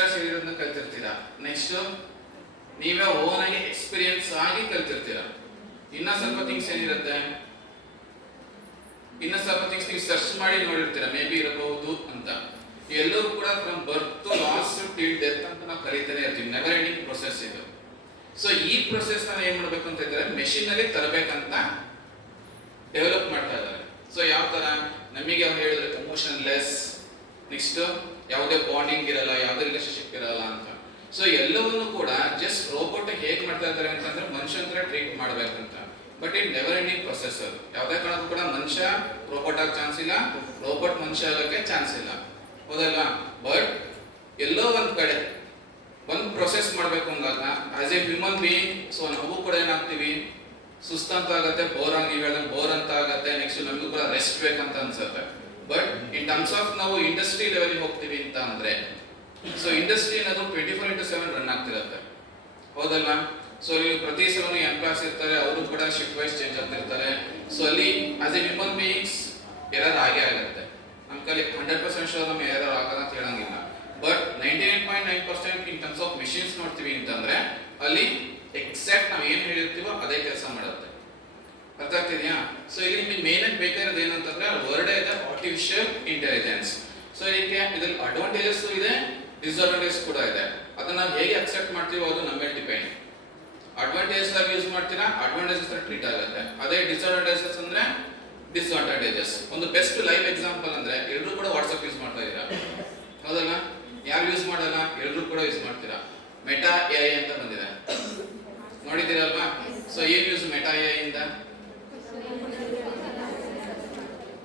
ಸೇರಿರೋದನ್ನ ಕಲ್ತಿರ್ತೀರಾ. Next ನೀವೇ own ಆಗಿ experience ಆಗಿ ಕಲ್ತಿರ್ತೀರಾ. ಇನ್ನ ಸ್ವಲ್ಪ ಥಿಂಗ್ಸ್ ಏನಿರುತ್ತೆ, ಇನ್ನ ಸ್ವಲ್ಪ ಥಿಂಗ್ಸ್ ನೀವು ಸರ್ಚ್ ಮಾಡಿ ನೋಡಿರ್ತೀರಾ, ಮೇ ಬಿ ಇರಬಹುದು ಅಂತ. ಎಲ್ಲರೂ ಕೂಡ from birth to last till death ಅಂತ ನಾವು ಕಲಿತಾನೆ ಇರ್ತೀವಿ. ನೆವರ್ ಎಂಡಿಂಗ್ ಪ್ರೊಸೆಸ್ ಇದು. ಸೊ ಈ ಪ್ರೊಸೆಸ್ ನ ಏನ್ ಮಾಡ್ಬೇಕು ಅಂತ ಇದ್ರೆ ಮೆಷಿನ್ ನಲ್ಲಿ ತರಬೇಕಂತ ಡೆವಲಪ್ ಮಾಡ್ತಾ ಇದ್ದಾರೆ. ಸೊ ಯಾವ ತರ ನಮಗೆ ಅವ್ರು ಹೇಳಿದ್ರೆ ಎಮೋಷನ್ ಲೆಸ್, ನೆಕ್ಸ್ಟ್ ಯಾವುದೇ ಬಾಂಡಿಂಗ್ ಇರಲ್ಲ, ಯಾವುದೇ ರಿಲೇಶನ್ಶಿಪ್ ಇರಲ್ಲ ಅಂತ. ಸೊ ಎಲ್ಲವನ್ನು ಕೂಡ ಜಸ್ಟ್ ರೋಬೋಟ್ ಹೇಗೆ ಮಾಡ್ತಾ ಇದ್ದಾರೆ ಅಂತಂದ್ರೆ ಮನುಷ್ಯ ಅಂತ ಟ್ರೀಟ್ ಮಾಡ್ಬೇಕಂತ. But it never ending process ಅದು. ಯಾವುದೇ ಕಾರಣಕ್ಕೂ ಕೂಡ ಮನುಷ್ಯ ರೋಬೋಟ್ ಆಗ ಚಾನ್ಸ್ ಇಲ್ಲ, ರೋಬೋಟ್ ಮನುಷ್ಯ ಆಗಕ್ಕೆ ಚಾನ್ಸ್ ಇಲ್ಲ, ಹೌದಲ್ಲ? ಬಟ್ ಎಲ್ಲೋ ಒಂದ್ ಕಡೆ ಒಂದು ಪ್ರೊಸೆಸ್ ಮಾಡ್ಬೇಕು ಅಂದಾಗ as A human being, so ನಾವು ಕೂಡ ಏನಾಗ್ತೀವಿ, ಸುಸ್ತಂತ ಆಗತ್ತೆ, ಬೋರ್ ಆಗಿ ನೀವು ಹೇಳಿದ್ರೆ ಬೋರ್ ಅಂತ ಆಗತ್ತೆ. ನೆಕ್ಸ್ಟ್ ನಮಗೂ ಕೂಡ ರೆಸ್ಟ್ ಬೇಕಂತ ಅನ್ಸುತ್ತೆ. ಬಟ್ ಇನ್ ಟರ್ಮ್ಸ್ ಆಫ್ ನಾವು ಇಂಡಸ್ಟ್ರಿ ಲೆವೆಲ್ಗೆ ಹೋಗ್ತೀವಿ ಅಂತ ಅಂದ್ರೆ, ಸೊ ಇಂಡಸ್ಟ್ರಿ ಅನ್ನೋದು 24/7 ರನ್ ಆಗ್ತಿರುತ್ತೆ, ಹೌದಲ್ಲ? ಸೊ ನೀವು ಪ್ರತಿ ಸಲ ಎಂಪ್ಲಾಯ್ಸ್ ಇರ್ತಾರೆ, ಅವರು ಕೂಡ ಶಿಫ್ಟ್ ವೈಸ್ ಚೇಂಜ್ ಆಗ್ತಿರ್ತಾರೆ. ಸೊ ಅಲ್ಲಿ as A human beings error ಆಗೇ ಆಗುತ್ತೆ. ನಮ್ಮ ಕೈಲಿ 100% ಶೋರ್ ನಮ್ಮ ಎರರ್ ಆಗಲ್ಲ ಅಂತ ಹೇಳಂಗಿಲ್ಲ. But 99.9% in terms of machines ನೋಡ್ತೀವಿ ಅಂತಂದ್ರೆ ಅಲ್ಲಿ ಎಕ್ಸಾಕ್ಟ್ ನಾವು ಏನು ಹೇಳಿರ್ತೀವೋ ಅದೇ ಕೆಲಸ ಮಾಡುತ್ತೆ. ಅರ್ಥ ಆಗ್ತಿದ್ಯಾ? ಸೊ ಇಲ್ಲಿ ನಿಮಗೆ ಮೇನ್ ಆಗಿ ಬೇಕಾಗಿರೋದು ಏನಂತಂದ್ರೆ ವರ್ಡ್ ಇದೆ ಆರ್ಟಿಫಿಷಿಯಲ್ ಇಂಟೆಲಿಜೆನ್ಸ್. ಸೊ ಇದಕ್ಕೆ ಇದ್ರಲ್ಲಿ ಅಡ್ವಾಂಟೇಜಸ್ ಇದೆ, ಡಿಸ್ಅಡ್ವಾಂಟೇಜಸ್ ಕೂಡ ಇದೆ. ಅದನ್ನ ನಾವು ಹೇಗೆ ಅಕ್ಸೆಪ್ಟ್ ಮಾಡ್ತೀವೋ ಅದು ನಮ್ಮ ಮೇಲೆ ಡಿಪೆಂಡ್. ಅಡ್ವಾಂಟೇಜಸ್ ಆಗಿ ಯೂಸ್ ಮಾಡ್ತೀರಾ, ಅಡ್ವಾಂಟೇಜಸ್ ಟ್ರೀಟ್ ಆಗುತ್ತೆ. ಅದೇ ಡಿಸ್ಅಡ್ವಾಂಟೇಜಸ್ ಅಂದ್ರೆ ಡಿಸ್ಅಡ್ವಾಂಟೇಜಸ್. ಒಂದು ಬೆಸ್ಟ್ ಲೈವ್ ಎಕ್ಸಾಂಪಲ್ ಅಂದ್ರೆ ಎಲ್ಲರೂ ಕೂಡ ವಾಟ್ಸ್ಆಪ್ ಯೂಸ್ ಮಾಡ್ತಾ ಇದ್ದೀರಾ, ಹೌದಲ್ಲ? ಯಾರು ಯೂಸ್ ಮಾಡಲ್ಲ? ಎಲ್ಲರೂ ಕೂಡ ಯೂಸ್ ಮಾಡ್ತೀರಾ. ಮೆಟಾ ಎಐ ಅಂತ ಬಂದಿದೆ, ನೋಡಿದ್ದೀರಲ್ವಾ? ಸೊ ಏನ್ ಯೂಸ್ ಮೆಟಾ ಎಐ ಇಂದ?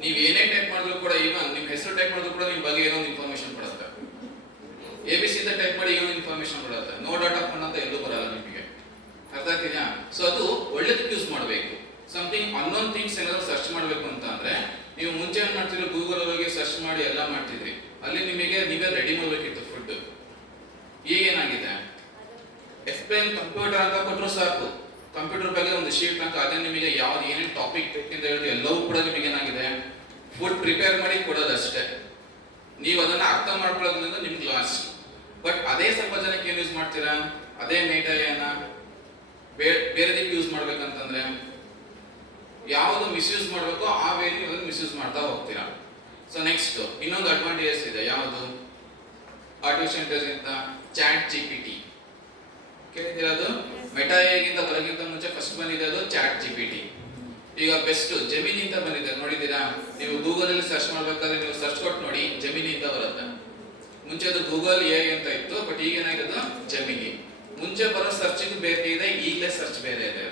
ನೀವು ಏನೇ ಟೈಪ್ ಮಾಡಿದ್ರು ಕೂಡ, ಈವನ್ ನಿಮ್ಮ ಹೆಸರು ಟೈಪ್ ಮಾಡಿದ್ರು ಕೂಡ ನಿಮ್ಮ ಬಗ್ಗೆ ಏನೋ ಒಂದು ಇನ್ಫಾರ್ಮೇಶನ್ ಕೊಡುತ್ತೆ. ABC ಅಂತ ಟೈಪ್ ಮಾಡಿ ಏನೋ ಇನ್ಫಾರ್ಮೇಶನ್ ಕೊಡುತ್ತೆ. ನೋ ಡಾಟಾ ಫಂಡ್ ಅಂತ ಎಲ್ಲೂ ಬರಲ್ಲ ನಿಮಗೆ. ಅರ್ಥ ಆಗ್ತಿದ್ಯಾ? ಸೊ ಅದು ಒಳ್ಳೇದಕ್ಕೆ ಯೂಸ್ ಮಾಡಬೇಕು. ಸಮಥಿಂಗ್ ಅನ್ನೋನ್ ಥಿಂಗ್ಸ್ ಏನಾದ್ರು ಸರ್ಚ್ ಮಾಡಬೇಕು ಅಂತ ಅಂದ್ರೆ ನೀವು ಮುಂಚೆ ಏನ್ ಮಾಡ್ತಿದ್ರು, ಗೂಗಲ್ ಹೋಗಿ ಸರ್ಚ್ ಮಾಡಿ ಎಲ್ಲ ಮಾಡ್ತಿದ್ರಿ. ಅಲ್ಲಿ ನಿಮಗೆ ನೀವೇ ರೆಡಿ ಮಾಡಬೇಕಿತ್ತು ಫುಡ್. ಈಗ ಏನಾಗಿದೆ, ಎಕ್ಸ್ಪ್ಲೇನ್ ಕಂಪ್ಯೂಟರ್ ಅಂತ ಕೊಟ್ಟರು ಸಾಕು, ಕಂಪ್ಯೂಟರ್ ಬಗ್ಗೆ ಒಂದು ಶೀಟ್ ಅಂತ ಅದೇ ನಿಮಗೆ ಯಾವ್ದು ಏನೇನು ಟಾಪಿಕ್ ಬೇಕಿಂತ ಹೇಳಿದ್ರೆ ಎಲ್ಲವೂ ಕೂಡ ನಿಮಗೆ ಏನಾಗಿದೆ, ಫುಡ್ ಪ್ರಿಪೇರ್ ಮಾಡಿ ಕೊಡೋದಷ್ಟೇ. ನೀವು ಅದನ್ನ ಅರ್ಥ ಮಾಡ್ಕೊಳ್ಳೋದ್ರಿಂದ ನಿಮ್ಗೆ ಲಾಸ್. ಬಟ್ ಅದೇ ಸ್ವಲ್ಪ ಜನಕ್ಕೆ ಏನ್ ಯೂಸ್ ಮಾಡ್ತೀರಾ, ಅದೇ ಮೇಟಾಯನ್ನ ಬೇರೆದಕ್ಕೆ ಯೂಸ್ ಮಾಡ್ಬೇಕಂತಂದ್ರೆ ಯಾವುದು ಮಿಸ್ಯೂಸ್ ಮಾಡಬೇಕೋ ಆ ವೇಲಿ ಅದನ್ನು ಮಿಸ್ಯೂಸ್ ಮಾಡ್ತಾ ಹೋಗ್ತೀರಾ. ಸೊ ನೆಕ್ಸ್ಟ್ ಇನ್ನೊಂದು ಅಡ್ವಾಂಟೇಜಸ್ ಇದೆ, ಯಾವುದು? ಆರ್ಟಿಫಿಷಿಯಲ್ ಇಂಟೆಲಿಜೆನ್ಸ್ ಚಾಟ್ GPT ಕೇಳಿದಿರೋದು. ಮೆಟಾ ಎಗಿಂತ ಬರೋಕ್ಕಿಂತ ಮುಂಚೆ ಫಸ್ಟ್ ಬಂದಿದೆ ಅದು ಚಾಟ್ GPT. ಈಗ ಬೆಸ್ಟ್ ಜೆಮಿನಿ ಅಂತ ಬಂದಿದೆ, ನೋಡಿದ್ದೀರಾ? ನೀವು ಗೂಗಲ್ ಅಲ್ಲಿ ಸರ್ಚ್ ಮಾಡ್ಬೇಕಾದ್ರೆ ನೀವು ಸರ್ಚ್ ಕೊಟ್ಟು ನೋಡಿ, ಜೆಮಿನಿ ಅಂತ ಬರುತ್ತೆ. ಮುಂಚೆ ಅದು ಗೂಗಲ್ ಎ ಅಂತ ಇತ್ತು, ಬಟ್ ಈಗ ಏನಾಗಿದೆ ಜೆಮಿನಿ. ಮುಂಚೆ ಬರೋ ಸರ್ಚಿಂಗ್ ಬೇರೆ ಇದೆ, ಈಗಲೇ ಸರ್ಚ್ ಬೇರೆ ಇದೆ.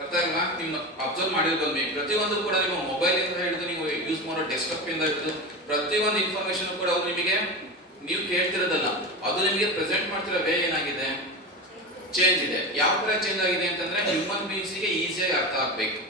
ಅರ್ಥ ಅಲ್ವಾ? ನೀವು ಅಬ್ಸರ್ವ್ ಮಾಡಿರ್ಬೋದು, ಪ್ರತಿಯೊಂದು ಕೂಡ ನಿಮ್ಮ ಮೊಬೈಲ್ ಇಂದ ಹಿಡಿದು ನೀವು ಯೂಸ್ ಮಾಡೋ ಡೆಸ್ಕ್ಟಾಪ್ ಇಂದ ಹಿಡಿದು ಪ್ರತಿಯೊಂದು ಇನ್ಫಾರ್ಮೇಶನ್ ಕೂಡ ಅವ್ರು ನಿಮಗೆ, ನೀವು ಕೇಳ್ತಿರೋದಲ್ಲ, ಅದು ನಿಮಗೆ ಪ್ರೆಸೆಂಟ್ ಮಾಡ್ತಿರೋ ವೇ ಏನಾಗಿದೆ, ಚೇಂಜ್ ಇದೆ. ಯಾವ ತರ ಚೇಂಜ್ ಆಗಿದೆ ಅಂತಂದ್ರೆ ಹ್ಯೂಮನ್ ಬೀಯಿಂಗ್ಸ್ ಗೆ ಈಸಿಯಾಗಿ ಅರ್ಥ ಆಗ್ಬೇಕು.